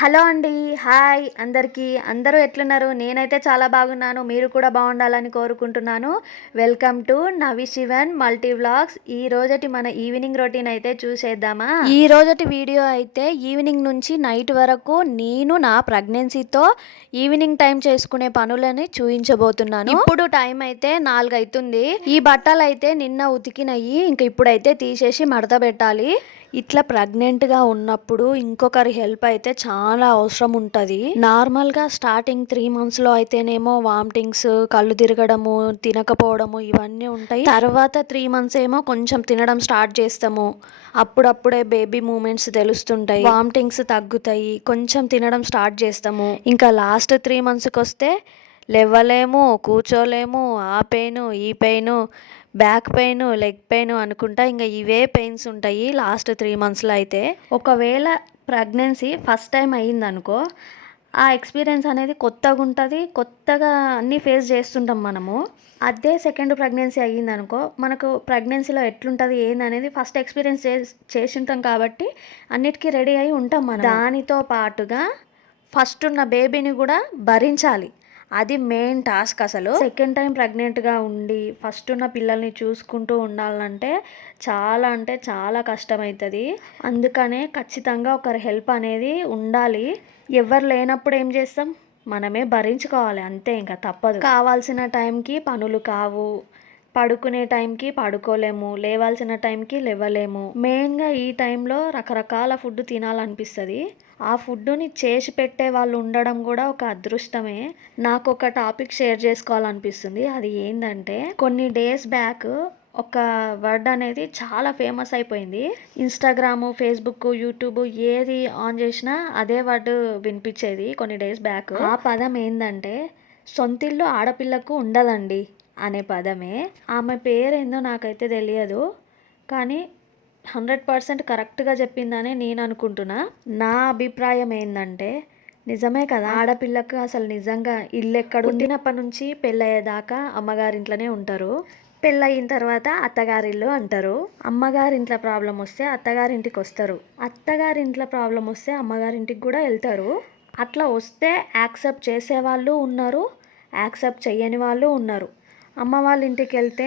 Hello అండి. Hi అందరికీ. అందరూ ఎట్లున్నారు? నేనైతే చాలా బాగున్నాను. మీరు కూడా బాగుండాలని కోరుకుంటున్నాను. Welcome to Navi Sivan multi vlogs. ఈ రోజటి మన ఈవినింగ్ రొటీన్ అయితే చూసేద్దామా? ఈ రోజటి వీడియో అయితే ఈవినింగ్ నుంచి నైట్ వరకు నేను నా ప్రెగ్నెన్సీతో ఈవినింగ్ టైం చేసుకునే పనులని చూపించబోతున్నాను. ఇప్పుడు టైం అయితే 4 అవుతుంది. ఈ బట్టలు అయితే నిన్న ఉతికినయి. ఇంక ఇప్పుడైతే తీసేసి మడత పెట్టాలి. ఇట్లా ప్రెగ్నెంట్గా ఉన్నప్పుడు ఇంకొకరి హెల్ప్ అయితే చాలా అవసరం ఉంటుంది. నార్మల్గా స్టార్టింగ్ 3 మంత్స్లో అయితేనేమో వామిటింగ్స్, కళ్ళు తిరగడము, తినకపోవడము ఇవన్నీ ఉంటాయి. తర్వాత 3 మంత్స్ ఏమో కొంచెం తినడం స్టార్ట్ చేస్తాము. అప్పుడప్పుడే బేబీ మూమెంట్స్ తెలుస్తుంటాయి, వామిటింగ్స్ తగ్గుతాయి, కొంచెం తినడం స్టార్ట్ చేస్తాము. ఇంకా లాస్ట్ 3 మంత్స్కి వస్తే లేవలేము, కూర్చోలేము, ఆ పెయిన్ ఈ pain, back pain, leg pain అనుకుంటా ఇంకా ఇవే పెయిన్స్ ఉంటాయి లాస్ట్ 3 మంత్స్లో అయితే. ఒకవేళ ప్రెగ్నెన్సీ ఫస్ట్ టైం అయ్యిందనుకో, ఆ ఎక్స్పీరియన్స్ అనేది కొత్తగా ఉంటుంది. కొత్తగా అన్నీ ఫేస్ చేస్తుంటాం మనము. అదే సెకండ్ ప్రెగ్నెన్సీ అయ్యిందనుకో, మనకు ప్రెగ్నెన్సీలో ఎట్లుంటుంది ఏందనేది ఫస్ట్ ఎక్స్పీరియన్స్ చేసి ఉంటాం కాబట్టి అన్నిటికీ రెడీ అయి ఉంటాం మనం. దానితో పాటుగా ఫస్ట్ ఉన్న బేబీని కూడా భరించాలి. అది మెయిన్ టాస్క్. అసలు సెకండ్ టైం ప్రెగ్నెంట్గా ఉండి ఫస్ట్ ఉన్న పిల్లల్ని చూసుకుంటూ ఉండాలంటే చాలా అంటే చాలా కష్టమవుతుంది. అందుకనే ఖచ్చితంగా ఒకరి హెల్ప్ అనేది ఉండాలి. ఎవరు లేనప్పుడు ఏం చేస్తాం, మనమే భరించుకోవాలి అంతే, ఇంకా తప్పదు. కావాల్సిన టైంకి పనులు కావు, పడుకునే టైంకి పడుకోలేము, లేవాల్సిన టైంకి లేవలేము. మెయిన్గా ఈ టైంలో రకరకాల ఫుడ్ తినాలనిపిస్తుంది. ఆ ఫుడ్ని చేసి పెట్టే వాళ్ళు ఉండడం కూడా ఒక అదృష్టమే. నాకు ఒక టాపిక్ షేర్ చేసుకోవాలనిపిస్తుంది. అది ఏంటంటే, కొన్ని డేస్ బ్యాక్ ఒక వర్డ్ అనేది చాలా ఫేమస్ అయిపోయింది. ఇన్స్టాగ్రామ్, ఫేస్బుక్, యూట్యూబ్ ఏది ఆన్ చేసినా అదే వర్డ్ వినిపించేది కొన్ని డేస్ బ్యాక్. ఆ పదం ఏంటంటే, సొంతిల్లు ఆడపిల్లకు ఉండదండి అనే పదమే. ఆమె పేరేందో నాకైతే తెలియదు, కానీ 100% కరెక్ట్గా చెప్పిందని నేను అనుకుంటున్నా. నా అభిప్రాయం ఏంటంటే, నిజమే కదా, ఆడపిల్లకు అసలు నిజంగా ఇల్లు ఎక్కడ, పుట్టినప్పటి నుంచి పెళ్ళయ్యేదాకా అమ్మగారింట్లోనే ఉంటారు. పెళ్ళయిన తర్వాత అత్తగారిల్లు అంటారు. అమ్మగారింట్లో ప్రాబ్లం వస్తే అత్తగారింటికి వస్తారు, అత్తగారింట్లో ప్రాబ్లం వస్తే అమ్మగారింటికి కూడా వెళ్తారు. అట్లా వస్తే యాక్సెప్ట్ చేసేవాళ్ళు ఉన్నారు, యాక్సెప్ట్ చెయ్యని వాళ్ళు ఉన్నారు. అమ్మ వాళ్ళ ఇంటికి వెళ్తే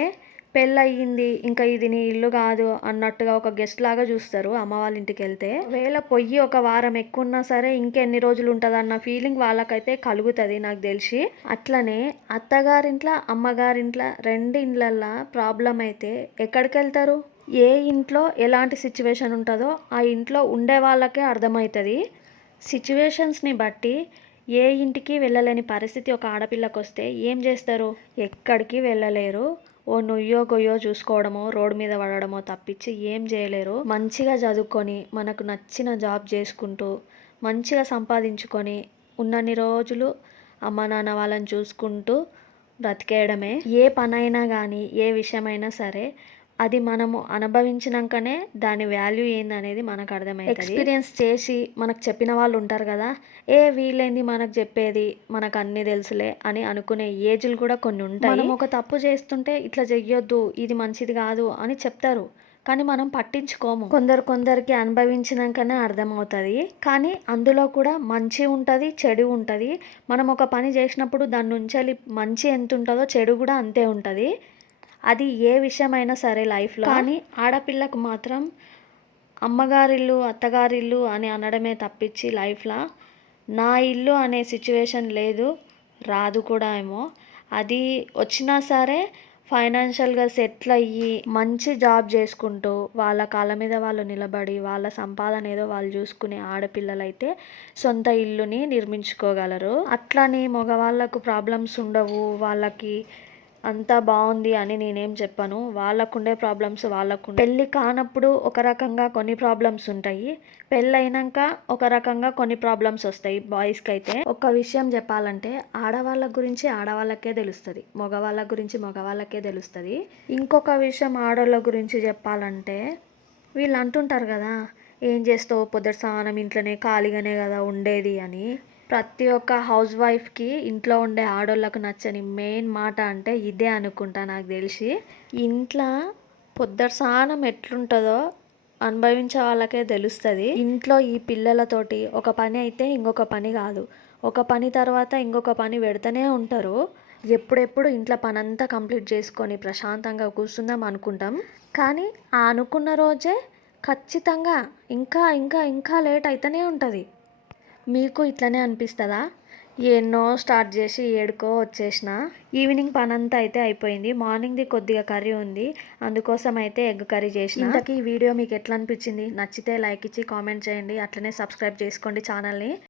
పెళ్ళయింది, ఇంకా ఇది నీ ఇల్లు కాదు అన్నట్టుగా ఒక గెస్ట్ లాగా చూస్తారు అమ్మ వాళ్ళ ఇంటికి వెళ్తే. ఒకవేళ పొయ్యి ఒక వారం ఎక్కువ ఉన్నా సరే ఇంకెన్ని రోజులు ఉంటుంది అన్న ఫీలింగ్ వాళ్ళకైతే కలుగుతుంది నాకు తెలిసి. అట్లనే అత్తగారింట్లో అమ్మగారింట్లో రెండు ఇండ్లల్లో ప్రాబ్లం అయితే ఎక్కడికి వెళ్తారు? ఏ ఇంట్లో ఎలాంటి సిచ్యువేషన్ ఉంటుందో ఆ ఇంట్లో ఉండే వాళ్ళకే అర్థమవుతుంది. సిచ్యువేషన్స్ని బట్టి ఏ ఇంటికి వెళ్ళలేని పరిస్థితి ఒక ఆడపిల్లకు వస్తే ఏం చేస్తారు? ఎక్కడికి వెళ్ళలేరు. ఓ నుయ్యో గొయ్యో చూసుకోవడమో, రోడ్డు మీద పడడమో తప్పించి ఏం చేయలేరు. మంచిగా చదువుకొని మనకు నచ్చిన జాబ్ చేసుకుంటూ మంచిగా సంపాదించుకొని ఉన్నన్ని రోజులు అమ్మ నాన్న వాళ్ళని చూసుకుంటూ బ్రతికేయడమే. ఏ పనైనా కానీ ఏ విషయమైనా సరే అది మనము అనుభవించినాకనే దాని వాల్యూ ఏందనేది మనకు అర్థమవుతుంది. ఎక్స్పీరియన్స్ చేసి మనకు చెప్పిన వాళ్ళు ఉంటారు కదా, వీళ్ళేంది మనకు చెప్పేది, మనకు అన్నీ తెలుసులే అని అనుకునే ఏజ్లు కూడా కొన్ని ఉంటాయి. మనం ఒక తప్పు చేస్తుంటే ఇట్లా చెయ్యొద్దు, ఇది మంచిది కాదు అని చెప్తారు, కానీ మనం పట్టించుకోము. కొందరికి అనుభవించినాకనే అర్థమవుతుంది. కానీ అందులో కూడా మంచి ఉంటుంది, చెడు ఉంటుంది. మనం ఒక పని చేసినప్పుడు దాని నుంచి మంచి ఎంత ఉంటుందో చెడు కూడా అంతే ఉంటుంది. అది ఏ విషయమైనా సరే లైఫ్లో. కానీ ఆడపిల్లకు మాత్రం అమ్మగారిల్లు అత్తగారిల్లు అని అనడమే తప్పించి లైఫ్లో నా ఇల్లు అనే సిచ్యువేషన్ లేదు, రాదు కూడా ఏమో. అది వచ్చినా సరే ఫైనాన్షియల్గా సెటిల్ అయ్యి మంచి జాబ్ చేసుకుంటూ వాళ్ళ కాళ్ళ మీద వాళ్ళు నిలబడి వాళ్ళ సంపాదన ఏదో వాళ్ళు చూసుకునే ఆడపిల్లలైతే సొంత ఇల్లుని నిర్మించుకోగలరు. అట్లని మగవాళ్ళకు ప్రాబ్లమ్స్ ఉండవు, వాళ్ళకి అంతా బాగుంది అని నేనేం చెప్పను. వాళ్ళకుండే ప్రాబ్లమ్స్ వాళ్ళకు. పెళ్ళి కానప్పుడు ఒక రకంగా కొన్ని ప్రాబ్లమ్స్ ఉంటాయి, పెళ్ళైనాక ఒక రకంగా కొన్ని ప్రాబ్లమ్స్ వస్తాయి బాయ్స్కి అయితే. ఒక విషయం చెప్పాలంటే ఆడవాళ్ళ గురించి ఆడవాళ్ళకే తెలుస్తుంది, మగవాళ్ళ గురించి మగవాళ్ళకే తెలుస్తుంది. ఇంకొక విషయం ఆడవాళ్ళ గురించి చెప్పాలంటే, వీళ్ళు అంటుంటారు కదా, ఏం చేస్తావు పొద్దుట స్నానం ఇంట్లోనే ఖాళీగానే కదా ఉండేది అని. ప్రతి ఒక్క హౌస్ వైఫ్కి ఇంట్లో ఉండే ఆడోళ్ళకు నచ్చని మెయిన్ మాట అంటే ఇదే అనుకుంటా నాకు తెలిసి. ఇంట్లో పొద్దుట స్నానం ఎట్లుంటుందో అనుభవించే వాళ్ళకే తెలుస్తుంది. ఇంట్లో ఈ పిల్లలతోటి ఒక పని అయితే ఇంకొక పని కాదు, ఒక పని తర్వాత ఇంకొక పని పెడుతూనే ఉంటారు. ఎప్పుడెప్పుడు ఇంట్లో పనంతా కంప్లీట్ చేసుకొని ప్రశాంతంగా కూర్చుందాం అనుకుంటాం, కానీ ఆ అనుకున్న రోజే ఖచ్చితంగా ఇంకా ఇంకా ఇంకా లేట్ అయితేనే ఉంటుంది. మీకు ఇట్లనే అనిపిస్తుందా? ఎన్నో స్టార్ట్ చేసి ఏడుకో వచ్చేసిన. ఈవినింగ్ పనంతా అయితే అయిపోయింది. మార్నింగ్ది కొద్దిగా కర్రీ ఉంది, అందుకోసం అయితే ఎగ్ కర్రీ చేసిన. ఇంతకీ ఈ వీడియో మీకు ఎట్లా అనిపించింది? నచ్చితే లైక్ ఇచ్చి కామెంట్ చేయండి, అట్లనే సబ్స్క్రైబ్ చేసుకోండి ఛానల్ని.